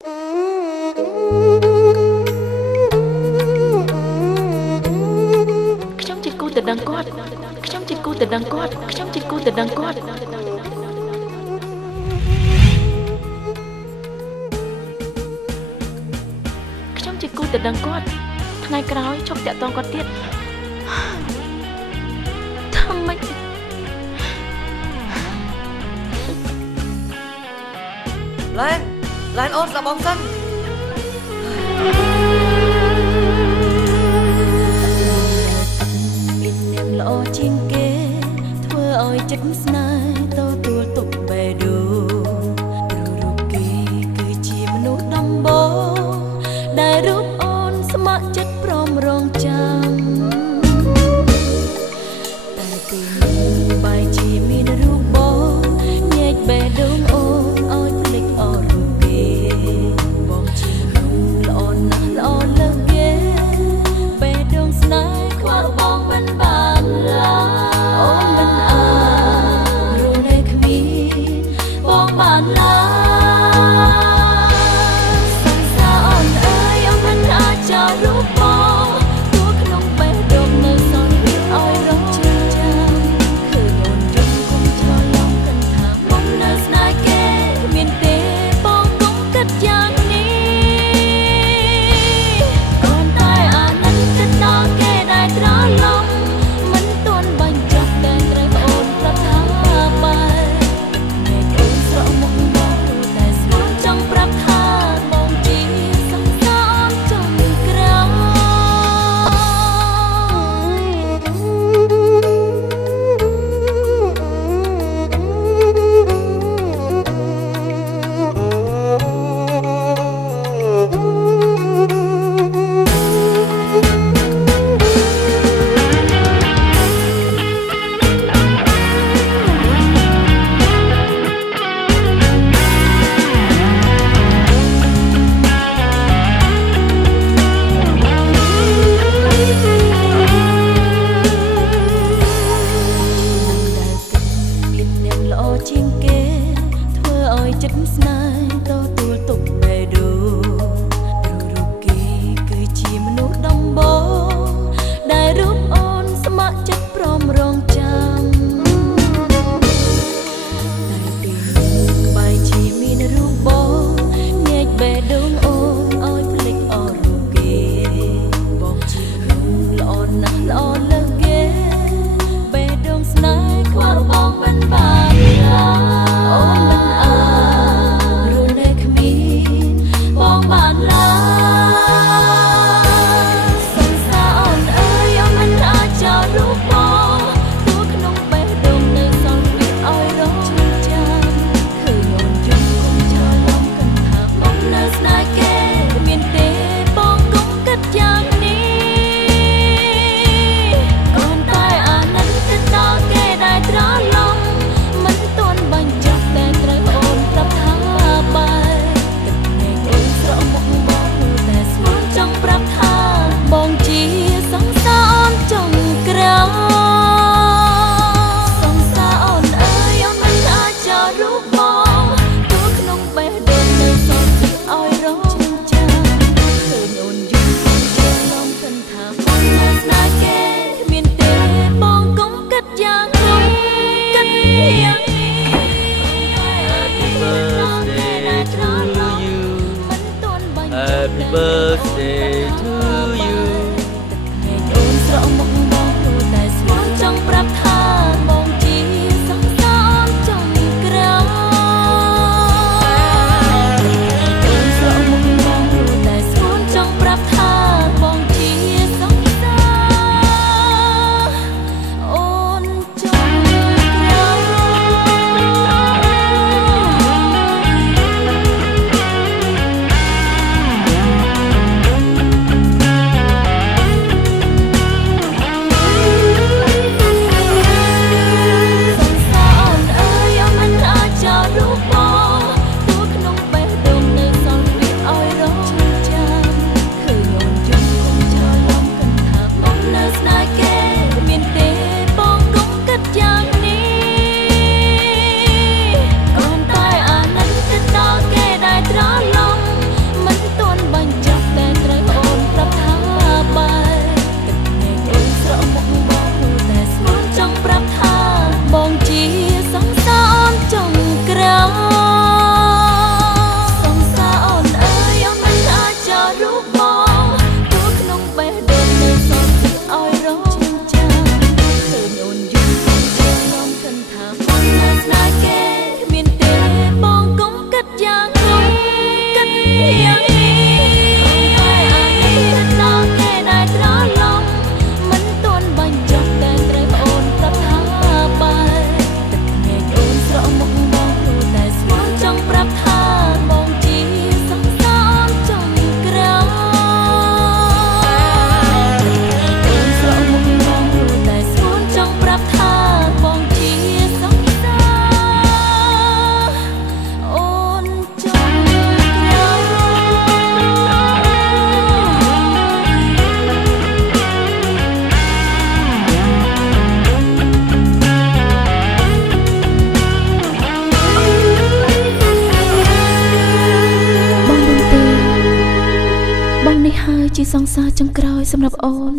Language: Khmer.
ខ្ញុំជាគូទៅដឹងគាត់ខ្ញុំជាគូទៅដឹងគាត់ខ្ញុំជាគូទៅដឹងគាត់ខ្ញុំជាគូទៅដឹងគាត់ថ្ងៃក្រោយជប់តាក់ទងគាត់ទៀតធ្វើម៉េចឡែនអូនស្ដាប់បងសិនមានអ្នកល្អជាងគេធ្វើឲ្យចិត្តស្នេហ៍ទទួលទុកបេះដូងរូបគេគឺជាមនុស្សដំបូងដែលរូបអូនស្ម័គ្រចិត្តព្រមរងចាំតែពេលនេះបែរជាមានរូបបងញែកបេះដូងអូនឲ្យភ្លេចអស់រូបគេបងជាមនុស្សល្អណាស់ល្អលើសគេបេះដូងស្នេហ៍ខ្វះបងមិនបានឡើយអូនមិនអាចរស់នៅគ្មានបងបានឡើយសង្សារអូនអើយអូនមិនអាចចោលរូបបងទោះក្នុងបេះដូងនៅសល់ឲ្យរងចាំ ជាសង្សារចុងក្រោយសម្រាប់អូន